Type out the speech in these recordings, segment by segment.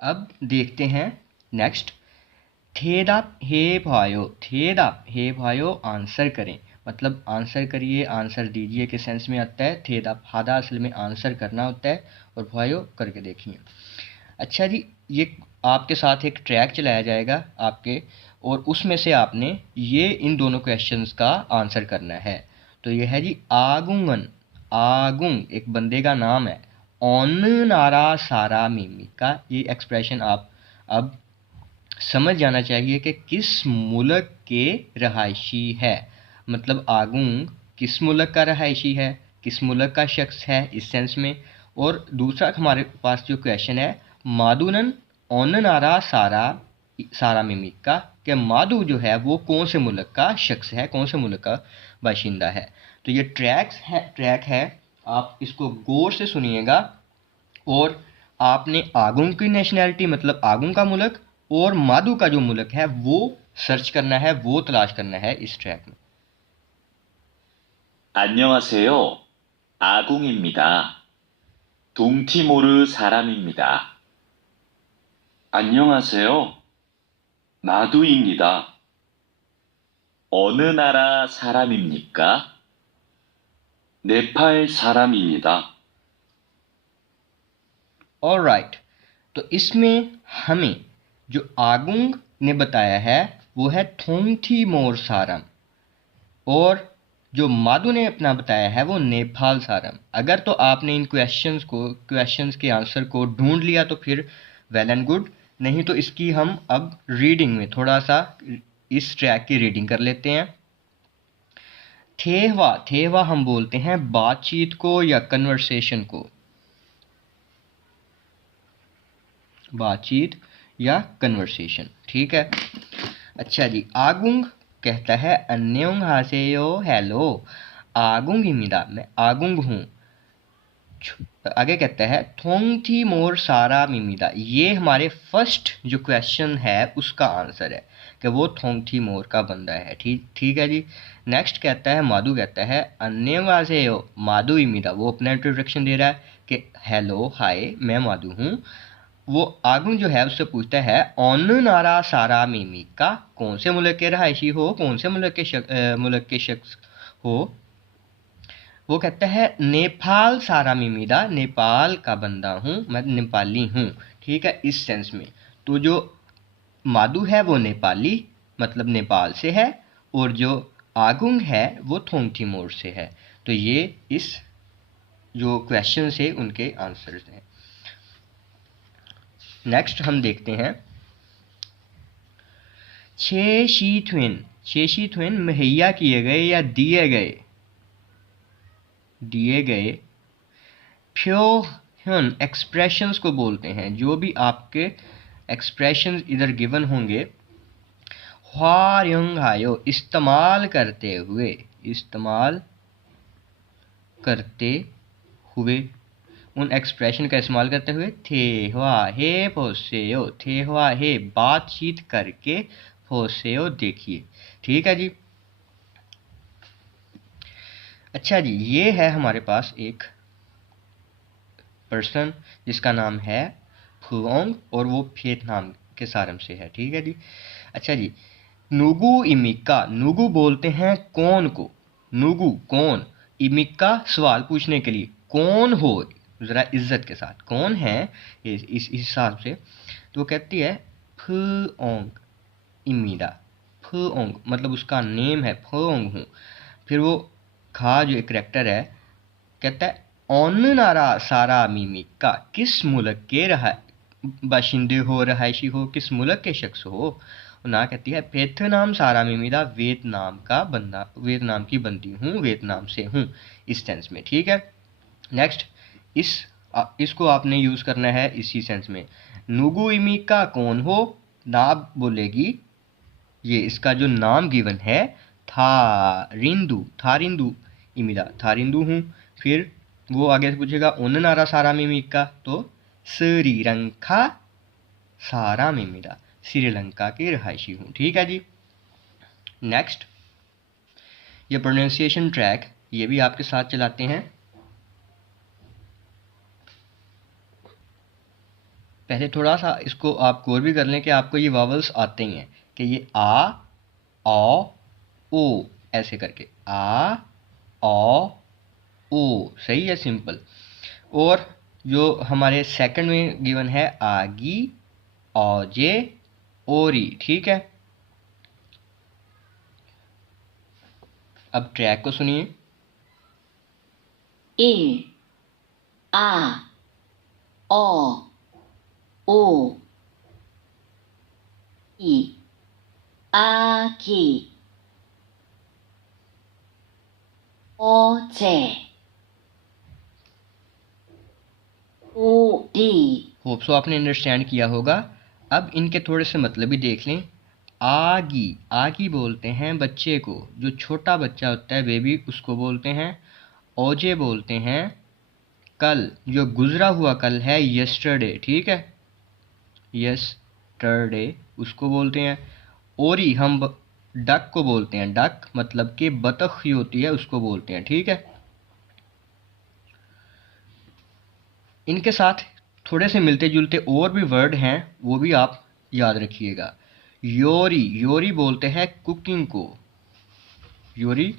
अब देखते हैं नेक्स्ट। थेदाप हे भायो, थेदाप हे भायो आंसर करें, मतलब आंसर करिए, आंसर दीजिए के सेंस में आता है। थेदाप हादा असल में आंसर करना होता है और भायो करके देखिए। अच्छा जी, ये आपके साथ एक ट्रैक चलाया जाएगा आपके, और उसमें से आपने ये इन दोनों क्वेश्चंस का आंसर करना है। तो ये है जी आगुंगन, आगुंग एक बंदे का नाम है। ओन नारा सारा मिमी का ये एक्सप्रेशन आप अब समझ जाना चाहिए कि किस मुल्क के रहायशी है। मतलब आगुंग किस मुल्क का रहायशी है, किस मुल्क का शख्स है इस सेंस में। और दूसरा हमारे पास जो क्वेश्चन है, मादुनन ओननारा सारा सारा मिमिक का, कि मादू जो है वो कौन से मुल्क का शख्स है, कौन से मुल्क का बाशिंदा है। तो ये ट्रैक है, आप इसको गौर से सुनिएगा। और आपने आगुंग की नेशनैलिटी मतलब आगुंग का मुल्क और मादू का जो मुल्क है वो सर्च करना है, वो तलाश करना है इस ट्रैक में। 안녕하세요. 아궁입니다. 동티모르 사람입니다. 안녕하세요. 마두입니다. 어느 나라 사람입니까? 네팔 사람입니다. ऑलराइट, तो इसमें हमें जो आगुंग ने बताया है वो है थोंगथीमोर सारम, और जो मादू ने अपना बताया है वो नेपाल सारम। अगर तो आपने इन क्वेश्चंस के आंसर को ढूंढ लिया तो फिर वेल एंड गुड, नहीं तो इसकी हम अब रीडिंग में थोड़ा सा इस ट्रैक की रीडिंग कर लेते हैं। थेहवा, थेहवा हम बोलते हैं बातचीत को या कन्वर्सेशन को, बातचीत या कन्वर्सेशन, ठीक है। अच्छा जी, आगुंग कहता है अन्योंग हासेयो हेलो, आगुंग इमिदा मैं आगुंग हूँ। आगे कहता है थोंग थी मोर सारा मिमिदा, ये हमारे फर्स्ट जो क्वेश्चन है उसका आंसर है कि वो थोंग थी मोर का बंदा है। ठीक ठीक है जी। नेक्स्ट कहता है मादू कहता है अन्य से हो मादू इमिदा, वो अपना इंट्रोडक्शन दे रहा है कि हेलो हाय मैं मादू हूँ। वो आगुन जो है उससे पूछता है ऑन नारा सारा मिमी का, कौन से मुल्क के रहायशी हो, कौन से मुल्क के शख्स हो। वो कहता है नेपाल सारा मिमिदा, नेपाल का बंदा हूँ, मैं नेपाली हूँ। ठीक है, इस सेंस में। तो जो मादू है वो नेपाली मतलब नेपाल से है, और जो आगुंग है वो थोंगथीमोर से है। तो ये इस जो क्वेश्चन से उनके आंसर्स हैं। नेक्स्ट हम देखते हैं छे शी थ्विन मुहैया किए गए या दिए गए, दिए गए फ्योहन एक्सप्रेशंस को बोलते हैं। जो भी आपके एक्सप्रेशंस इधर गिवन होंगे, ह्वार्यंगायो इस्तेमाल करते हुए, इस्तेमाल करते हुए, उन एक्सप्रेशन का इस्तेमाल करते हुए थे हुआ हे फोसेओ, थे हुआ हे बातचीत करके फोसेओ देखिए। ठीक है जी। अच्छा जी, ये है हमारे पास एक पर्सन जिसका नाम है फुओंग, और वो वियतनाम के सारम से है। ठीक है जी। अच्छा जी, नुगु इमिका, नुगु बोलते हैं कौन को, नुगु कौन, इमिका सवाल पूछने के लिए कौन हो, ज़रा इज्जत के साथ कौन है इस हिसाब से। तो वो कहती है फुओंग इमिदा, फुओंग मतलब उसका नेम है फुओंग हूँ। फिर वो खा जो एक करेक्टर है कहता है ओन नारा सारा मिमिका, किस मुल्क के रहा बाशिंदे हो, रहायशी हो, किस मुल्क के शख्स हो। ना कहती है वियतनाम सारा मिमिदा, वियतनाम का बंदा, वियतनाम की बंदी हूँ, वियतनाम से हूँ, इस सेंस में। ठीक है। नेक्स्ट इसको आपने यूज़ करना है इसी सेंस में। नुगु इमिका कौन हो, ना बोलेगी ये इसका जो नाम गिवन है थारिंदू, थारिंदू इमिदा, थारिंदू हूँ। फिर वो आगे से पूछेगा उन नारा सारा मिमिका, तो श्रीलंका सारा मिमिदा, श्रीलंका की रहायशी हूँ। ठीक है जी। नेक्स्ट, ये प्रोनाउंसिएशन ट्रैक ये भी आपके साथ चलाते हैं। पहले थोड़ा सा इसको आप गौर भी कर लें कि आपको ये वावल्स आते ही हैं कि ये आ, औ, ओ ऐसे करके आ, औ, ओ, सही है, सिंपल। और जो हमारे सेकंड में गिवन है आगी, औजे, ओरी, ठीक है। अब ट्रैक को सुनिए। 1, आ, औ, ओ, 이, 아기, 어제, 오리, होप सो आपने अंडरस्टैंड किया होगा। अब इनके थोड़े से मतलब भी देख लें। आगी, आगी बोलते हैं बच्चे को, जो छोटा बच्चा होता है बेबी, उसको बोलते हैं। ओजे बोलते हैं कल, जो गुजरा हुआ कल है, यस्टरडे, ठीक है, यस्टरडे उसको बोलते हैं। ओरी हम डक को बोलते हैं, डक मतलब कि बतख ही होती है, उसको बोलते हैं, ठीक है। इनके साथ थोड़े से मिलते जुलते और भी वर्ड हैं, वो भी आप याद रखिएगा। योरी, योरी बोलते हैं कुकिंग को, योरी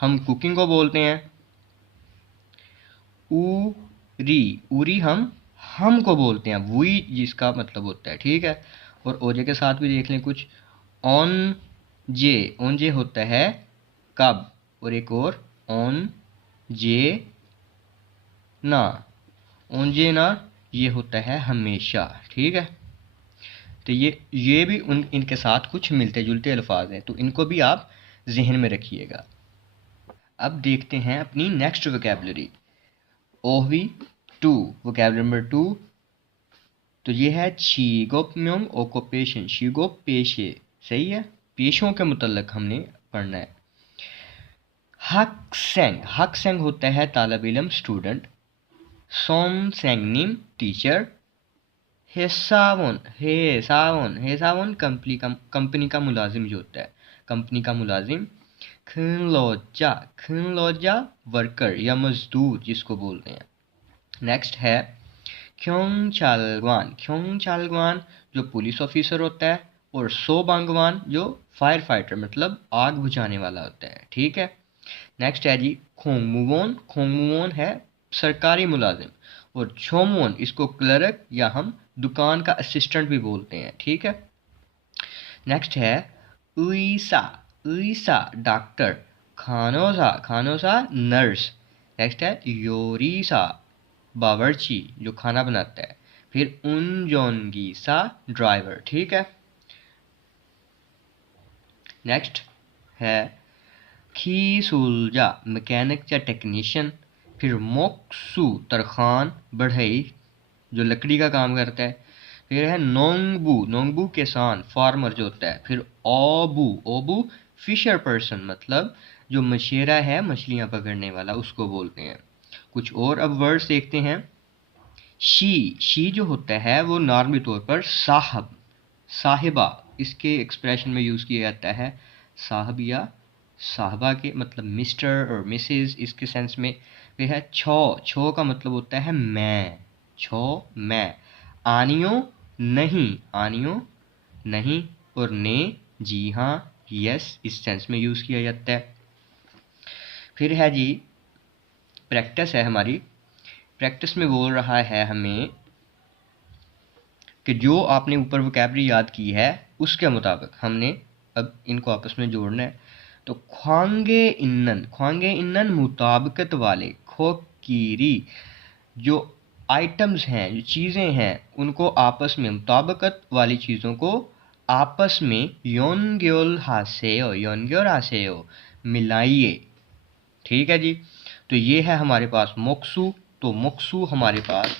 हम कुकिंग को बोलते हैं। उरी, उरी हम को बोलते हैं, वही जिसका मतलब होता है, ठीक है। और ओजे के साथ भी देख लें कुछ। ऑन जे, ऑन जे होता है कब, और एक और ऑन जे ना, ऑन जे ना ये होता है हमेशा, ठीक है। तो ये भी इनके साथ कुछ मिलते जुलते अल्फाज हैं, तो इनको भी आप जहन में रखिएगा। अब देखते हैं अपनी नेक्स्ट वोकैबलरी, ओहवी 2, वोकैबलरी नंबर 2। तो ये है शीगोपम्योंग ओकोपेशन, शीगोप पेशे, सही है, पेशों के मुतल्लक हमने पढ़ना है। हकसेंग, हकसेंग होता है तालब इलम, स्टूडेंट। सोम सेंगनिम, टीचर। हेसावन, हेसावन, हेसावन कंपनी का मुलाजिम जो होता है, कंपनी का मुलाजिम। खनलोजा, खनलोजा वर्कर या मजदूर जिसको बोलते हैं। नेक्स्ट है ख्योंगचालगवान, ख्योंगचालगवान जो पुलिस ऑफिसर होता है। और सोबांगवान जो फायर फाइटर मतलब आग बुझाने वाला होता है, ठीक है। नेक्स्ट है जी खोंगमुवोन, खोंगमुवोन है सरकारी मुलाजिम। और छोमोन इसको क्लर्क या हम दुकान का असिस्टेंट भी बोलते हैं, ठीक है। नेक्स्ट है उईसा, उईसा डॉक्टर। खानोसा, खानोसा नर्स। नेक्स्ट है योरीसा बावर्ची जो खाना बनाता है। फिर उनजोंगीसा ड्राइवर, ठीक है। नेक्स्ट है खीसुलजा मैकेनिक या टेक्नीशियन। फिर मोक्सू तरखान बढ़ई जो लकड़ी का काम करता है। फिर है नोंगबू, नोंगबू किसान फार्मर जो होता है। फिर ओबू, ओबू फिशर पर्सन मतलब जो मछेरा है, मछलियां पकड़ने वाला, उसको बोलते हैं। कुछ और अब वर्ड्स देखते हैं। शी जो होता है वो नॉर्मली तौर पर साहब, साहिबा इसके एक्सप्रेशन में यूज़ किया जाता है, साहब या साहबा के मतलब मिस्टर और मिसेस इसके सेंस में। फिर है छो, छो का मतलब होता है मैं, छो मैं। आनियो नहीं, आनियो नहीं। और ने जी हाँ, यस इस सेंस में यूज़ किया जाता है। फिर है जी प्रैक्टिस है हमारी, प्रैक्टिस में बोल रहा है हमें कि जो आपने ऊपर वोकैबलरी याद की है उसके मुताबिक हमने अब इनको आपस में जोड़ना है। तो ख्वांगे इन्नन, ख्वांगे इन्नन मुताबिकत वाले, खोकीरी जो आइटम्स हैं, जो चीज़ें हैं, उनको आपस में मुताबिकत वाली चीज़ों को आपस में योनग्योल हासेयो, योनग्योल हासेयो मिलाइए, ठीक है जी। तो ये है हमारे पास मोक्सू, तो मोक्सू हमारे पास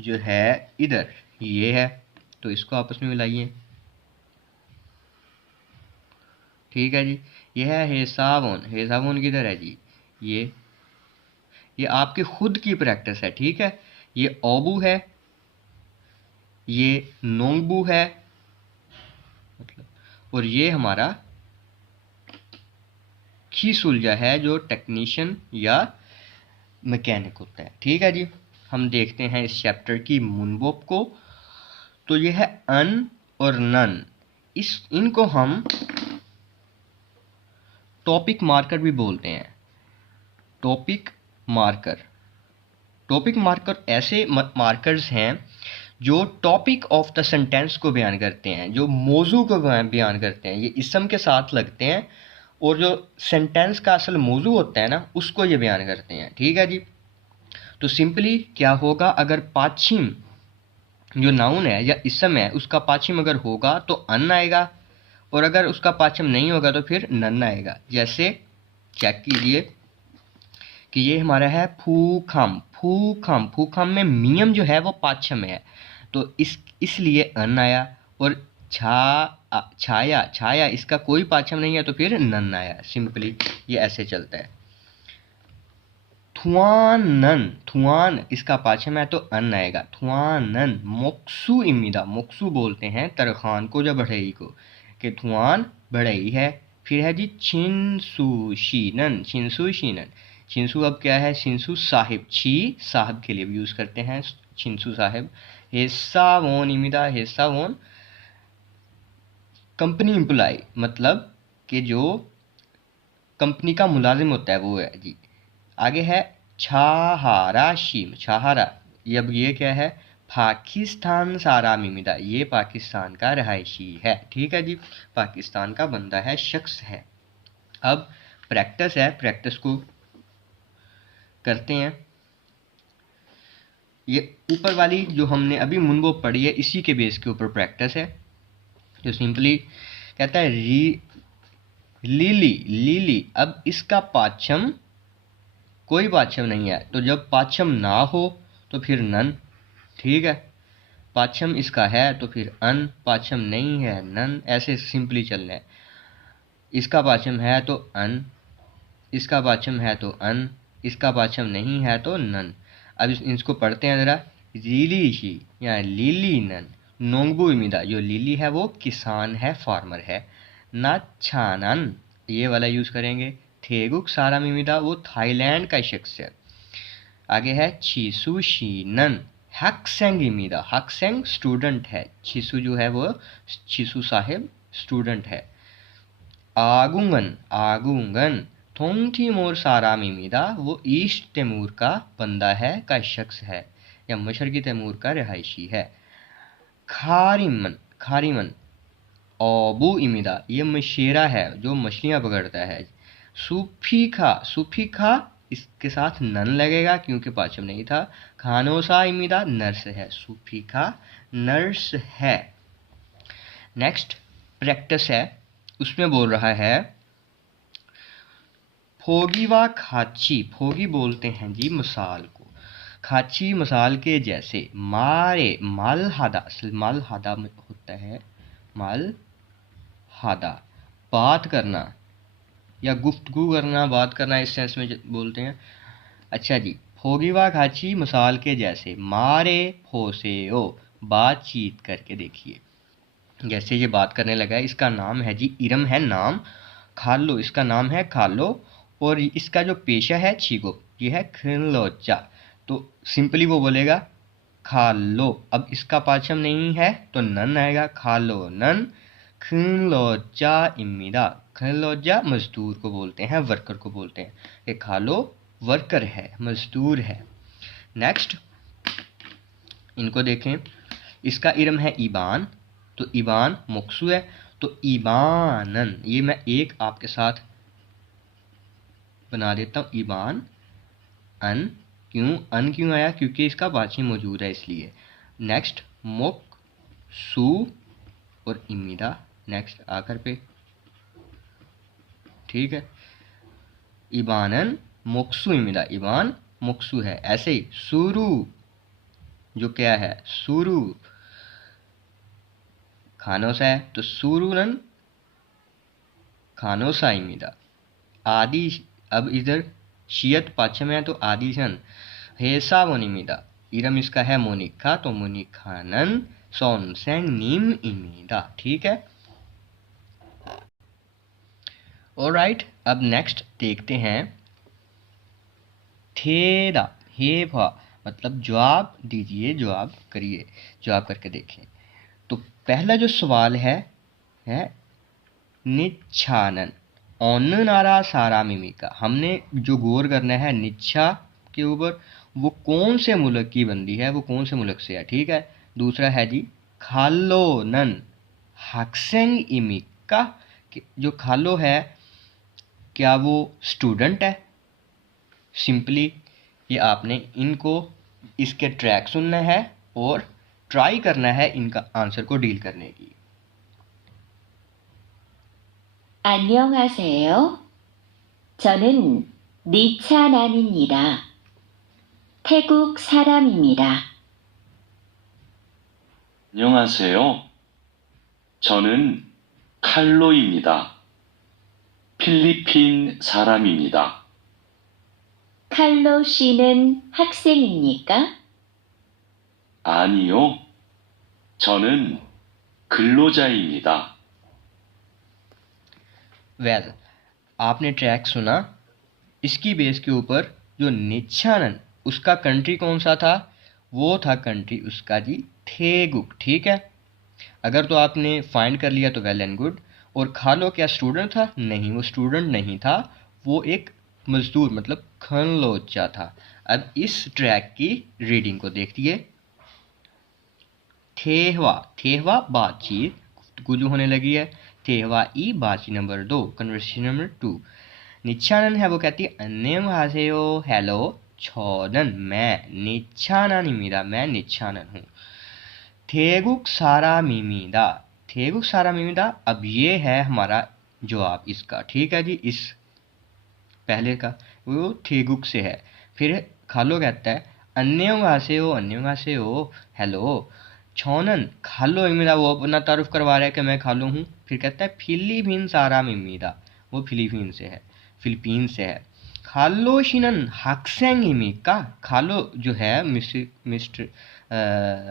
जो है इधर ये है, तो इसको आपस में मिलाइए, ठीक है जी। ये है हेसावन, हेसावन किधर है जी, ये आपकी खुद की प्रैक्टिस है, ठीक है। ये ओबू है, ये नोंगबू है मतलब, और ये हमारा खीसुलजा है जो टेक्नीशियन या मैकेनिक होता है, ठीक है जी। हम देखते हैं इस चैप्टर की मुनबोप को। तो ये है अन और नन। इनको हम टॉपिक मार्कर भी बोलते हैं। टॉपिक मार्कर ऐसे मार्कर्स हैं जो टॉपिक ऑफ द सेंटेंस को बयान करते हैं, जो मौजू को बयान करते हैं। ये इसम के साथ लगते हैं और जो सेंटेंस का असल मौजू होता है ना, उसको ये बयान करते हैं। ठीक है जी। तो सिंपली क्या होगा, अगर पाछिम जो नाउन है या इसम है उसका पाछिम अगर होगा तो अन आएगा, और अगर उसका पाछिम नहीं होगा तो फिर नन आएगा। जैसे चेक कीजिए कि ये हमारा है फूखम। फूखम में मियम जो है वो पाछम है, तो इसलिए अन आया। और छाया इसका कोई पाछम नहीं है तो फिर नन आया। सिंपली ये ऐसे चलता है। थुआन इसका पाछम है तो अन आएगा, थुआनन। मोक्सू बोलते हैं तरखान को या बढ़ई को, कि थुआन बढ़ई है। फिर है जी छिंसुशीनन। छिंसु अब क्या है, छिंसु साहिब, छी साहब के लिए भी यूज करते हैं, छिंसु साहिब। हेसावोन कंपनी एम्प्लॉय, मतलब कि जो कंपनी का मुलाजिम होता है वो है जी। आगे है छाहारा शीम, छाहारा। अब ये क्या है, पाकिस्तान सारा मिमिदा, ये पाकिस्तान का रहायशी है। ठीक है जी, पाकिस्तान का बंदा है, शख्स है। अब प्रैक्टिस है, प्रैक्टिस को करते हैं। ये ऊपर वाली जो हमने अभी मुनबो पढ़ी है, इसी के बेस के ऊपर प्रैक्टिस है। जो सिंपली कहता है लीली। अब इसका पाछम कोई पाछम नहीं है, तो जब पाछम ना हो तो फिर नन। ठीक है, पाछम इसका है तो फिर अन, पाछम नहीं है नन। ऐसे सिंपली चलना है। इसका पाछम है तो अन, इसका पाछम है तो अन, इसका पाछम नहीं है तो नन। अब इसको पढ़ते हैं ज़रा। रीली या लीली नन। नोंगबू इमिदा, जो लीली है वो किसान है, फार्मर है। ना छानन ये वाला यूज़ करेंगे। थेगुक सारा मिमिदा, वो थाईलैंड का शख्स है। आगे है छीसू शीनन। हकसेंग इमिदा, हकसेंग स्टूडेंट है, छीसू जो है वो छीसू साहिब स्टूडेंट है। आगुंगन थोंगथिमोर सारा मिमिदा, वो ईस्ट तैमूर का बंदा है, का शख्स है, या मशरकी तैमूर का रिहायशी है। खारिमन ओबू इमिदा, ये मशेरा है जो मछलियाँ पकड़ता है। सूफीखा इसके साथ नन लगेगा क्योंकि पाचम नहीं था। खानोसा इमिदा नर्स है, सूफीखा नर्स है। नेक्स्ट प्रैक्टिस है, उसमें बोल रहा है फोगी व खाची। फोगी बोलते हैं जी मसाल को, खाची मसाल के जैसे। मारे मालहादा, असल मालहादा होता है मालहादा, बात करना या गुफ्तगू करना, बात करना, इस सेंस में बोलते हैं। अच्छा जी, फोगी व खाची मसाल के जैसे। मारे फोसेओ, बातचीत करके देखिए। जैसे ये बात करने लगा है, इसका नाम है जी, इरम है नाम। खालो इसका नाम है खालो, और इसका जो पेशा है छीगो, ये है खिलोचा। तो सिंपली वो बोलेगा खालो। अब इसका पाचम नहीं है तो नन आएगा, खालो नन खिलोचा इमिदा। खिलोजा मजदूर को बोलते हैं, वर्कर को बोलते हैं, कि खालो वर्कर है, मजदूर है। नेक्स्ट इनको देखें, इसका इरम है ईबान, तो ईबान मुक्सू है, तो ईबानन। ये मैं एक आपके साथ बना देता हूँ, ईबान अन। क्यों आया, क्योंकि इसका बाची मौजूद है इसलिए। नेक्स्ट मुक सू और इमिदा नेक्स्ट आकर पे। ठीक है, ईबानन मुक्सू इमिदा, ईबान मुक्सू है। ऐसे ही सुरू जो क्या है, सुरू खानोसा है, तो सुरूनन खानोसा इमिदा। आदि, अब इधर शियत पाचम है तो आदिशन हेसा वनिमिदा। इरम इसका है मोनिका, तो मोनिखानन सोनसेंग नीम इमिदा। ठीक है, ऑलराइट। अब नेक्स्ट देखते हैं थेदा। हे भा मतलब जवाब दीजिए, जवाब करिए, जवाब करके देखें। तो पहला जो सवाल है निच्छानन ओन नारा सारा मिमिका। हमने जो गौर करना है निच्छा के ऊपर, वो कौन से मुल्क की बंदी है, वो कौन से मुल्क से है, ठीक है। दूसरा है जी खालो नन हाक्सेंग इमिका, जो खालो है क्या वो स्टूडेंट है। सिंपली ये आपने इनको इसके ट्रैक सुनना है और ट्राई करना है इनका आंसर को डील करने की। 안녕하세요. 저는 니차난입니다. 태국 사람입니다. 안녕하세요. 저는 칼로입니다. 필리핀 사람입니다. 칼로 씨는 학생입니까? 아니요. 저는 근로자입니다. वेल आपने ट्रैक सुना, इसकी बेस के ऊपर जो निच्छानन उसका कंट्री कौन सा था, वो था कंट्री उसका जी थेगुक, ठीक है। अगर तो आपने फाइंड कर लिया तो वेल एंड गुड। और खालो क्या स्टूडेंट था? नहीं, वो स्टूडेंट नहीं था, वो एक मजदूर मतलब खनलोचा था। अब इस ट्रैक की रीडिंग को देखिए। थेहवा, थेहवा बातचीत, गुफ्तगू होने लगी है। थेहवा ई बातचीत नंबर 2, कन्वर्सेशन नंबर 2। निच्छानन है, वो कहती है अन्यंहासेयो, हेलो। छोनन मैं, निच्छाननिमिदा मैं निच्छानन हूँ। थेगुक सारा मिमिदा, थेगुक सारा मिमिदा। अब ये है हमारा जवाब इसका, ठीक है जी। इस पहले का वो थेगुक से है। फिर खालो कहता है अन्यंहासेयो, अन्यंहासेयो हेलो। छोनन खालो इमिदा, वो अपना तारुफ करवा रहा है कि मैं खालो हूँ। फिर कहता है फिलीपीन सारा मिमिदा, वो फिलीपीन से है, फिलीपीन से है। खालो शिनन हाक्सेंग इमिका, खालो जो है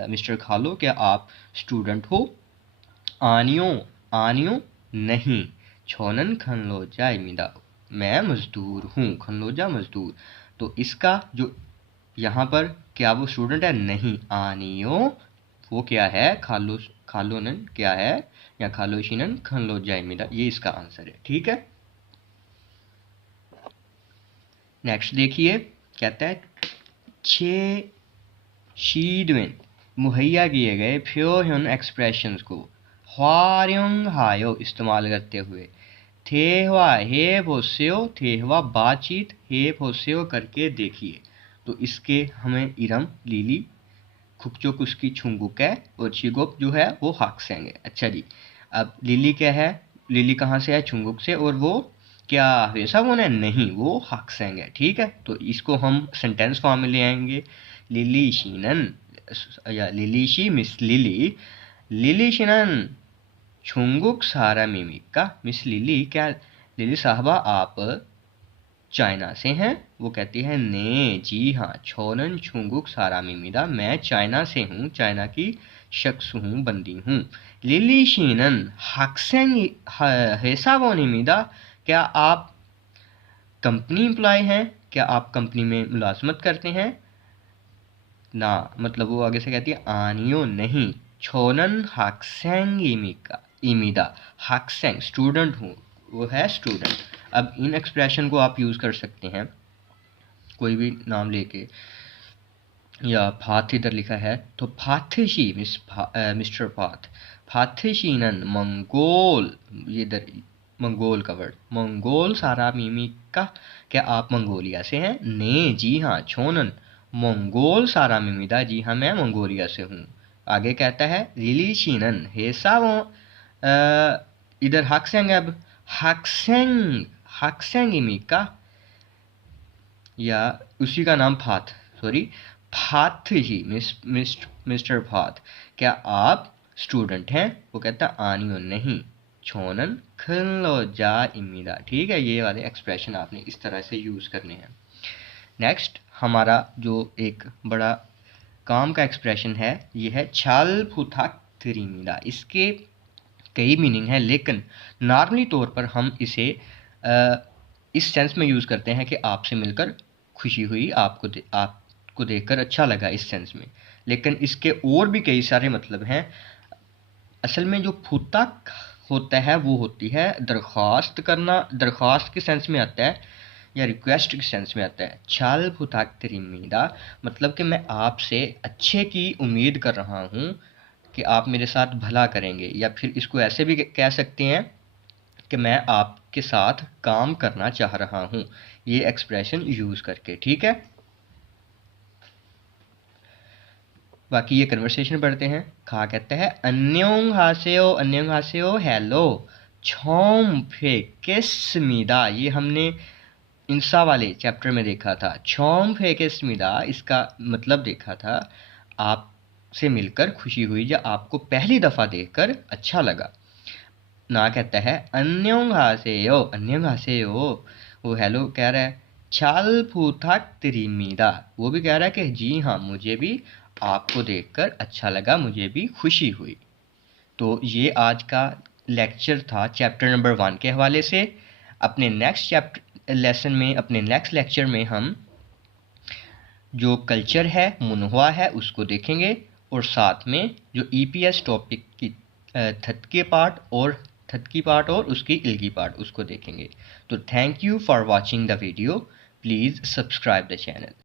मिस्टर खालो क्या आप स्टूडेंट हो? आनियो, आनियो नहीं। छोनन खनलोजा इमिदा, मैं मजदूर हूँ, खनलोजा मजदूर। तो इसका जो यहाँ पर क्या वो स्टूडेंट है? नहीं। आनियो वो क्या है? खालो, खालोनन क्या है, या खालोशिनन खनलोजा इमिदा, ये इसका आंसर है, ठीक है। नेक्स्ट देखिए, कहता है छे शीडवेन मुहैया किए गए फ्योहन एक्सप्रेशंस को ह्वार्योंग हायो इस्तेमाल करते हुए थेहवा हे फोस्यो, थेहवा बातचीत, हे फोस्यो करके देखिए। तो इसके हमें इरम लीली खुकचोक उसकी छुंगुक है और चिगोप जो है वो हाक्सेंग है। अच्छा जी, अब लिली क्या है? लिली कहाँ से है? छुंगुक से। और वो क्या वैसा वो है? नहीं, वो हाक्सेंग है, ठीक है। तो इसको हम सेंटेंस फॉर्म में ले आएंगे। लिली शीनन या लिलीशी मिस लिली, लिली शीनन छुंगुक सारा मिमिका, मिस लिली क्या लिली साहबा आप चाइना से हैं? वो कहती है ने जी हाँ, छोनन छुंगुक सारा मिमिदा, मैं चाइना से हूँ, चाइना की शख्स हूँ, बंदी हूँ। लिली शीनन हाक्सेंग हेसावोनिमिदा, क्या आप कंपनी एम्प्लॉय हैं? क्या आप कंपनी में मुलाजमत करते हैं? ना, मतलब वो आगे से कहती है आनियो नहीं। छोनन हाक्सेंग इमिका इमिदा, हाक्सेंग स्टूडेंट हूँ, वो है स्टूडेंट। अब इन एक्सप्रेशन को आप यूज़ कर सकते हैं कोई भी नाम लेके, या फाथ इधर लिखा है तो फाथशी मिस्टर फाथ, फाथशीनन मंगोल, ये इधर मंगोल का वर्ड, मंगोल सारा मिमिका, क्या आप मंगोलिया से हैं? ने जी हाँ। छोनन मंगोल सारा मिमिदा, जी हाँ मैं मंगोलिया से हूँ। आगे कहता है लिली शीनन हेसा वो इधर हाक्सेंग, अब हाक्सेंग, हाक्सेंग इमिका, या उसी का नाम फाथ, सॉरी फाथ ही मिस्टर फाथ, क्या आप स्टूडेंट हैं? वो कहता आनियो नहीं। छोनन खलो जा इमिदा, ठीक है। ये वाले एक्सप्रेशन आपने इस तरह से यूज़ करने हैं। नेक्स्ट हमारा जो एक बड़ा काम का एक्सप्रेशन है ये है छाल फुथाक थ्रीमिदा। इसके कई मीनिंग है, लेकिन नॉर्मली तौर पर हम इसे इस सेंस में यूज़ करते हैं कि आपसे मिलकर खुशी हुई, आपको देखकर अच्छा लगा, इस सेंस में। लेकिन इसके और भी कई सारे मतलब हैं। असल में जो फुतक होता है वो होती है दरख्वास्त करना, दरख्वास्त के सेंस में आता है या रिक्वेस्ट के सेंस में आता है। छाल फुतक तिरिमीदा मतलब कि मैं आपसे अच्छे की उम्मीद कर रहा हूँ कि आप मेरे साथ भला करेंगे, या फिर इसको ऐसे भी कह सकते हैं कि मैं आपके साथ काम करना चाह रहा हूँ, ये एक्सप्रेशन यूज़ करके, ठीक है। बाकी ये कन्वर्सेशन पढ़ते हैं। खा कहते हैं अन्योंग हासेओ हेलो, छोम फेकेस्मिदा, ये हमने इंसा वाले चैप्टर में देखा था। छोम फेकेस्मिदा इसका मतलब देखा था आपसे मिलकर खुशी हुई या आपको पहली दफ़ा देखकर अच्छा लगा। ना कहता है अन्योंग हासेओ, वो हेलो कह रहा है। छाल फूथाक त्रिमीदा, वो भी कह रहा है कि जी हाँ मुझे भी आपको देखकर अच्छा लगा, मुझे भी खुशी हुई। तो ये आज का लेक्चर था चैप्टर नंबर 1 के हवाले से। अपने नेक्स्ट लेक्चर में हम जो कल्चर है, मुनहुआ है, उसको देखेंगे और साथ में जो ईपीएस टॉपिक की थतकी पार्ट और उसकी इल्गी पार्ट उसको देखेंगे। तो thank you for watching the video, please subscribe the channel.